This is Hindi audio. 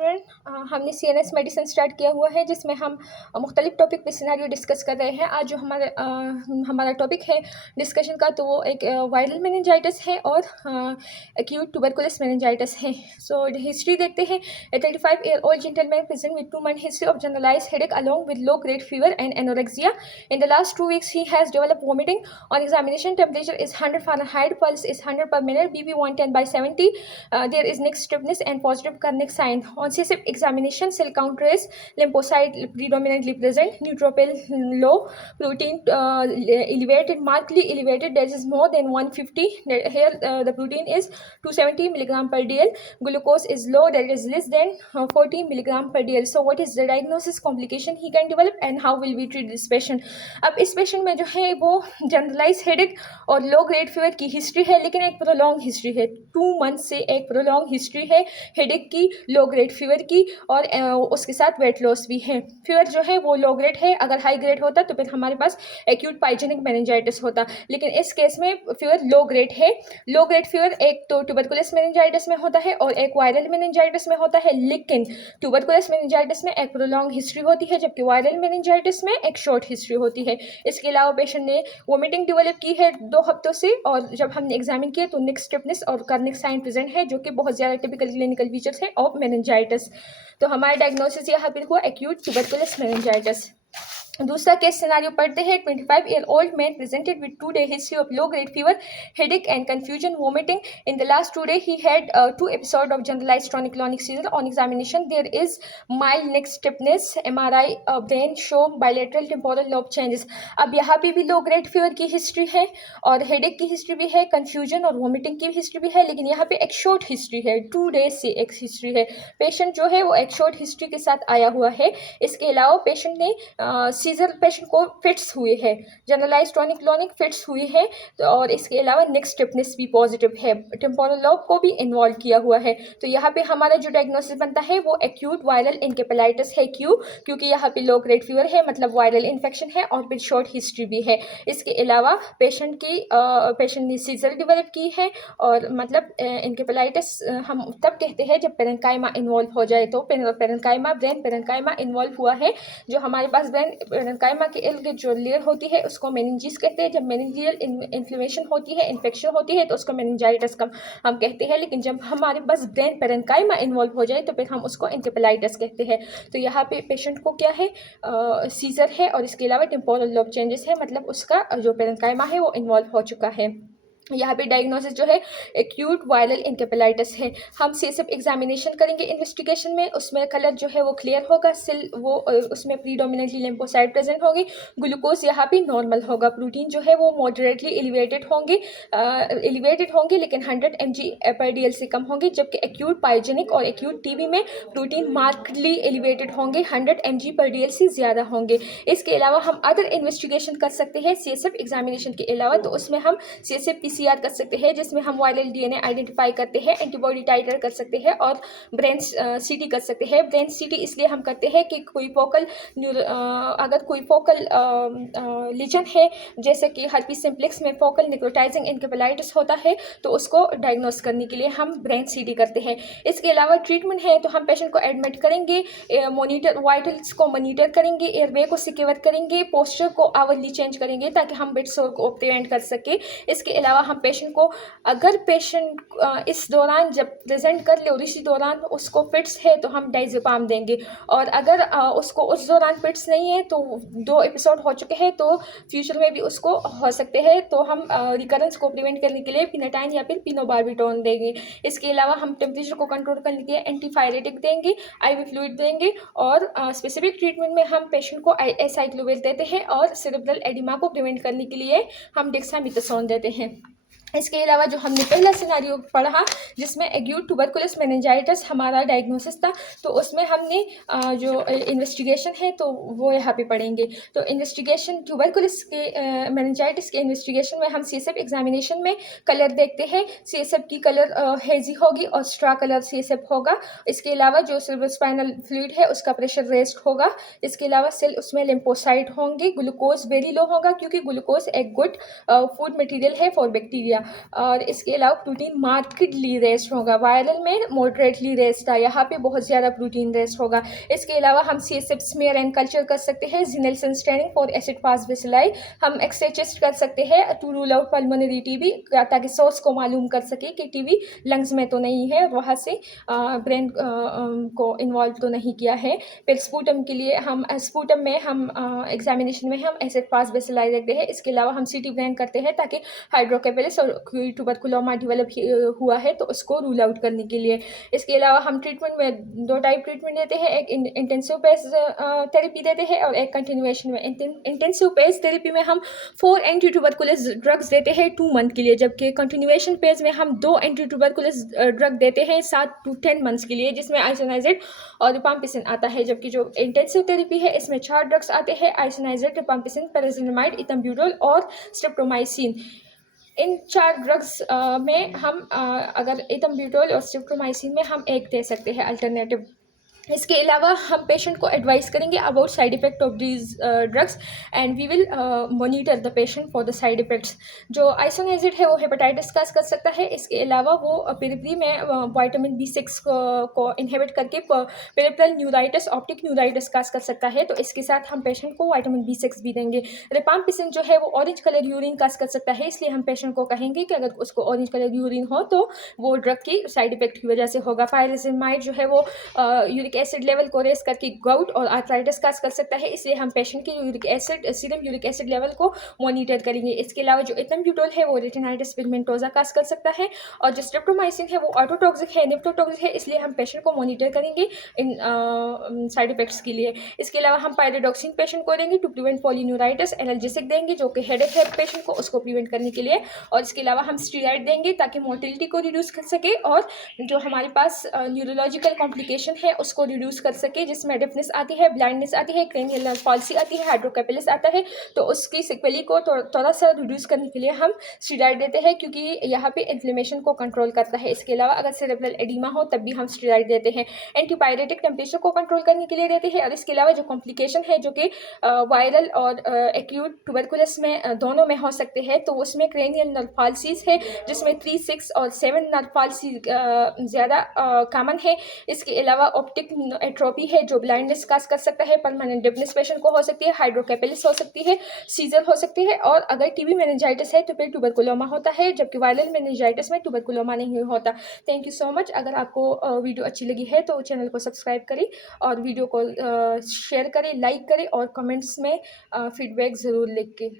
स्टूडेंट हमने सीएनएस मेडिसिन स्टार्ट किया हुआ है जिसमें हम मुख्तलिफ टॉपिक पे सिनेरियो डिस्कस कर रहे हैं। आज जो हमारा टॉपिक है डिस्कशन का तो वो एक वायरल मेनिंजाइटिस है और एक्यूट ट्यूबरकुलोसिस मेनिंजाइटिस है। सो हिस्ट्री देखते हैं। ए 35-year-old gentleman present with 2-month history of generalized headache along with low grade fever and anorexia. In the last 2 weeks he has developed vomiting. On examination temperature is 100 Fahrenheit, pulse is 100 per minute, BP 110/70. There is neck stiffness and positive cardiac sign. On CSF examination, cell count is lymphocyte predominantly present, neutrophil low, protein elevated, markedly elevated. There is more than 150. Here the protein is 270 milligram per dl. Glucose is low. There is less than 40 milligram per dl. So what is the diagnosis, complication he can develop, and how will we treat this patient? अब इस पेशेंट में जो है वो जनरलाइज हेडेक और लो ग्रेड फीवर की हिस्ट्री है, लेकिन एक प्रोलॉन्ग हिस्ट्री है। 2 मंथ से एक प्रोलॉन्ग हिस्ट्री है हेडेक की, लो ग्रेड फीवर की, और उसके साथ वेट लॉस भी है। फीवर जो है वो लो ग्रेड है। अगर हाई ग्रेड होता तो फिर हमारे पास एक्यूट पाइजेनिक मेनिंजाइटिस होता, लेकिन इस केस में फीवर लो ग्रेड है। लो ग्रेड फीवर एक तो ट्यूबरकुलोसिस मेनिंजाइटिस में होता है और एक वायरल मेनिंजाइटिस में होता है, लेकिन ट्यूबरकुलोसिस मेनिंजाइटिस में एक प्रोलॉन्ग हिस्ट्री होती है जबकि वायरल मेनिंजाइटिस में एक शॉर्ट हिस्ट्री होती है। इसके अलावा पेशेंट ने वोमिटिंग डेवलप की है 2 हफ्तों से, और जब हमने एग्जामिन किया तो नेक स्टिफनेस और कार्निक साइन प्रेजेंट है, जो कि बहुत ज़्यादा टिपिकल क्लिनिकल फीचर्स है ऑफ मेनिंजाइटिस। तो हमारा डायग्नोसिस यहाँ पर हुआ एक्यूट ट्यूबरकुलोसिस मेनिंजाइटिस। दूसरा केस सिनारियो पढ़ते हैं। 25-year-old man presented with 2-day history of low grade fever, headache and confusion, vomiting. In the last 2 days he had 2 episodes of generalized tonic-clonic seizure. On examination there is mild neck stiffness, MRI brain show bilateral temporal lobe changes. अब यहाँ पे भी लो ग्रेड फीवर की हिस्ट्री है और हेडेक की हिस्ट्री भी है, कन्फ्यूजन और वोमिटिंग की हिस्ट्री भी है, लेकिन यहाँ पे एक शॉर्ट हिस्ट्री है, 2 डेज से एक हिस्ट्री है। पेशेंट जो है वो एक शॉर्ट हिस्ट्री के साथ आया हुआ है। इसके अलावा पेशेंट ने सीजर पेशेंट को फिट्स हुए हैं, जनरलाइज टॉनिक क्लॉनिक फिट्स हुई है, तो और इसके अलावा नेक स्टिफनेस भी पॉजिटिव है, टेम्पोरल लोब को भी इन्वॉल्व किया हुआ है। तो यहाँ पे हमारा जो डायग्नोसिस बनता है वो एक्यूट वायरल इनकेफेलाइटिस है। क्योंकि यहाँ पे लो ग्रेड फीवर है, मतलब वायरल इन्फेक्शन है और फिर शॉर्ट हिस्ट्री भी है। इसके अलावा पेशेंट ने सीजर डेवलप की है, और मतलब इनकेफेलाइटिस हम तब कहते हैं जब पेरेन्काइमा इन्वॉल्व हो जाए। तो पेरेन्काइमा, ब्रेन पेरेन्काइमा इन्वॉल्व हुआ है। जो हमारे पास ब्रेन पेरेन्काइमा के इर्द गिर्द जो लेयर होती है उसको मेनिंजिस कहते हैं। जब मेनिंजियल इन्फ्लेमेशन होती है, इन्फेक्शन होती है, तो उसको मेनिंजाइटिस हम कहते हैं। लेकिन जब हमारे पास ब्रेन पेरेन्काइमा इन्वॉल्व हो जाए तो फिर हम उसको एन्केफेलाइटिस कहते हैं। तो यहाँ पे पेशेंट को क्या है, सीजर है और इसके अलावा टेम्पोरल लोब चेंजेस है, मतलब उसका जो पेरेन्काइमा है वो इन्वॉल्व हो चुका है। यहाँ पे डायग्नोसिस जो है एक्यूट वायरल इनकेफेलाइटिस है। हम सीएसएफ एग्जामिनेशन करेंगे इन्वेस्टिगेशन में, उसमें कलर जो है वो क्लियर होगा, सेल वो उसमें प्रीडोमिनेटली लिम्फोसाइट प्रेजेंट होगी, ग्लूकोज यहाँ पे नॉर्मल होगा, प्रोटीन जो है वो मॉडरेटली एलिवेटेड होंगे लेकिन 100 mg/dl से कम होंगे, जबकि एक्यूट पाइजेनिक और एक्यूट टीबी में प्रोटीन मार्कडली एलिवेटेड होंगे, 100 mg/dl से ज़्यादा होंगे। इसके अलावा हम अदर इन्वेस्टिगेशन कर सकते हैं सीएसएफ एग्जामिनेशन के अलावा। तो उसमें हम सीएसएफ PCR कर सकते हैं, जिसमें हम वायरल DNA आइडेंटिफाई करते हैं, एंटीबॉडी टाइटर कर सकते हैं और ब्रेन CT कर सकते हैं। ब्रेन CT इसलिए हम करते हैं कि अगर कोई फोकल लीजन है, जैसे कि हर्पीस सिम्प्लेक्स में फोकल नेक्रोटाइजिंग इनकेफेलाइटिस होता है, तो उसको डायग्नोस करने के लिए हम ब्रेन CT करते हैं। इसके अलावा ट्रीटमेंट है तो हम पेशेंट को एडमिट करेंगे, वाइटल्स को मॉनिटर करेंगे, एयरवे को सिक्योर करेंगे, पोस्चर को आवरली चेंज करेंगे ताकि हम बेड सोर को प्रिवेंट कर सके। इसके अलावा हम पेशेंट को, अगर पेशेंट इस दौरान जब प्रेजेंट कर ले और इसी दौरान उसको फिट्स है तो हम डाइज़ेपाम देंगे, और अगर उसको उस दौरान फिट्स नहीं है तो 2 एपिसोड हो चुके हैं तो फ्यूचर में भी उसको हो सकते हैं, तो हम रिकरेंस को प्रिवेंट करने के लिए फिनाटाइन या फिर पिनोबार्बिटोन देंगे। इसके अलावा हम टेम्परेचर को कंट्रोल करने के लिए एंटीपायरेटिक देंगे, IV फ्लूइड देंगे, और स्पेसिफिक ट्रीटमेंट में हम पेशेंट को एसाइक्लोविर देते हैं, और सेरेब्रल एडिमा को प्रिवेंट करने के लिए हम डेक्सामेथासोन देते हैं। इसके अलावा जो हमने पहला सिनारियो पढ़ा जिसमें एक्यूट ट्यूबरकुलोसिस मेनिंजाइटिस हमारा डायग्नोसिस था, तो उसमें हमने जो इन्वेस्टिगेशन है तो वो यहाँ पे पढ़ेंगे। तो इन्वेस्टिगेशन ट्यूबरकुलोसिस के मेनिंजाइटिस के इन्वेस्टिगेशन में हम CSF एग्जामिनेशन में कलर देखते हैं। CSF की कलर हेजी होगी और स्ट्रा कलर CSF होगा। इसके अलावा जो सेरेब्रोस्पाइनल फ्लूइड है उसका प्रेशर रेस्ट होगा। इसके अलावा सेल उसमें लिम्फोसाइट होंगे। ग्लूकोज वेरी लो होगा क्योंकि ग्लूकोज एक गुड फूड मटेरियल है फॉर बैक्टीरिया। गया। और इसके अलावा प्रोटीन मार्केटली रेस्ट होगा, वायरल में मॉडरेटली रेस्ट था, यहाँ पे बहुत ज़्यादा प्रोटीन रेस्ट होगा। इसके अलावा हम CSF स्मीयर एंड कल्चर कर सकते हैं, Ziehl Neelsen staining for acid fast bacilli. हम एक्सरे टेस्ट कर सकते हैं to rule out pulmonary TB, ताकि सोर्स को मालूम कर सके कि टीबी लंग्स में तो नहीं है, वहाँ से ब्रेन को इन्वॉल्व तो नहीं किया है। फिर स्पूटम के लिए हम स्पूटम में हम एग्जामिनेशन में हम एसिड फास्ट बेसिलाई देखते हैं। इसके अलावा हम CT ब्रेन करते हैं ताकि हाइड्रोकेफेलस और ट्यूबरकुलोमा डेवलप हुआ है तो उसको रूल आउट करने के लिए। इसके अलावा हम ट्रीटमेंट में 2 टाइप ट्रीटमेंट देते हैं, एक इंटेंसिव पेस थेरेपी देते हैं और एक कंटिन्यूएशन में। इंटेंसिव पेस थेरेपी में हम 4 एंटी ट्यूबरकुलस ड्रग्स देते हैं 2 मंथ के लिए, जबकि कंटिन्यूएशन पेज में हम 2 एंटी ट्यूबरकुलस ड्रग देते हैं 7 to 10 मंथ्स के लिए, जिसमें आइसोनाइजेट और रिपाम्पिसिन आता है। जबकि जो इंटेंसिव थेरेपी है इसमें 4 ड्रग्स आते हैं, आइसोनाइजेट, रिपाम्पिसिन, पैरासिटामोल, इथम्ब्यूटोल और स्ट्रेप्टोमाइसिन। इन 4 ड्रग्स में हम अगर इथम्ब्यूटोल और स्ट्रेप्टोमाइसिन में हम एक दे सकते हैं अल्टरनेटिव। इसके अलावा हम पेशेंट को एडवाइस करेंगे about side effect of these drugs and we will monitor the patient for the side effects. जो आइसोनाइजेट है वो हेपेटाइटिस काज कर सकता है। इसके अलावा वो पेरिफेरी में विटामिन B6 को इनहिबिट करके पेरिफेरल न्यूराइटिस, ऑप्टिक न्यूराइटिस काज कर सकता है, तो इसके साथ हम पेशेंट को विटामिन B6 भी देंगे। रिपाम्पिसिन जो है वो ऑरेंज कलर यूरिन काज कर सकता है, इसलिए हम पेशेंट को कहेंगे कि अगर उसको ऑरेंज कलर यूरिन हो तो वो ड्रग की साइड इफ़ेक्ट की वजह से होगा। पायरेजिमाइड जो है वो यूरिक एसिड लेवल को रेस करके गाउट और आर्थराइटिस काज कर सकता है, इसलिए हम पेशेंट की सीरम यूरिक एसिड लेवल को मॉनिटर करेंगे। इसके अलावा जो इथम्ब्यूटोल है वो रेटिनाइटिस पिगमेंटोसा काज कर सकता है और जो स्ट्रेप्टोमाइसिन है वो ऑटोटॉक्सिक है, निफ्टोटॉक्सिक है, इसलिए हम पेशेंट को मॉनिटर करेंगे इन साइड इफेक्ट्स के लिए। इसके अलावा हम पायरोडॉक्सिन पेशेंट को देंगे टू प्रिवेंट पॉलीन्यूराइटिस, एनाल्जेसिक देंगे जो कि हेडेक है पेशेंट को, उसको प्रिवेंट करने के लिए। और इसके अलावा हम स्टीरॉइड देंगे ताकि मोटिलिटी को रिड्यूस कर सके और जो हमारे पास न्यूरोलॉजिकल कॉम्प्लिकेशन है उसको रिड्यूस कर सके, जिसमें डेफनेस आती है, ब्लाइंडनेस आती है, क्रेनियल नर्व पॉल्सी आती है, हाइड्रोकेफेलस आता है, तो उसकी सिक्वेली को थोड़ा सा रिड्यूस करने के लिए हम स्टीरॉइड देते हैं क्योंकि यहाँ पे इन्फ्लेमेशन को कंट्रोल करता है। इसके अलावा अगर सेरेब्रल एडिमा हो तब भी हम स्टीरॉइड देते हैं। एंटीपायरेटिक टेम्परेचर को कंट्रोल करने के लिए देते हैं। और इसके अलावा जो कॉम्प्लिकेशन है जो कि वायरल और एक्यूट ट्यूबरकुलस में दोनों में हो सकते हैं, तो उसमें क्रेनियल नर्व पॉल्सीज है जिसमें 3, 6 और 7 नर्व पॉल्सी ज़्यादा कॉमन है। इसके अलावा ऑप्टिक एट्रोपी है जो ब्लाइंडनेस काज कर सकता है, परमानेंट डेफनेस पेशेंट को हो सकती है, हाइड्रोकेफेलस हो सकती है, सीजर हो सकती है, और अगर टीबी मेनिंजाइटिस है तो फिर ट्यूबरकुलोमा होता है, जबकि वायरल मेनिंजाइटिस में ट्यूबरकुलोमा नहीं होता। Thank you so much. अगर आपको वीडियो अच्छी लगी है तो चैनल को सब्सक्राइब करें और वीडियो को शेयर करें, लाइक करें और कमेंट्स में फीडबैक ज़रूर लिख के।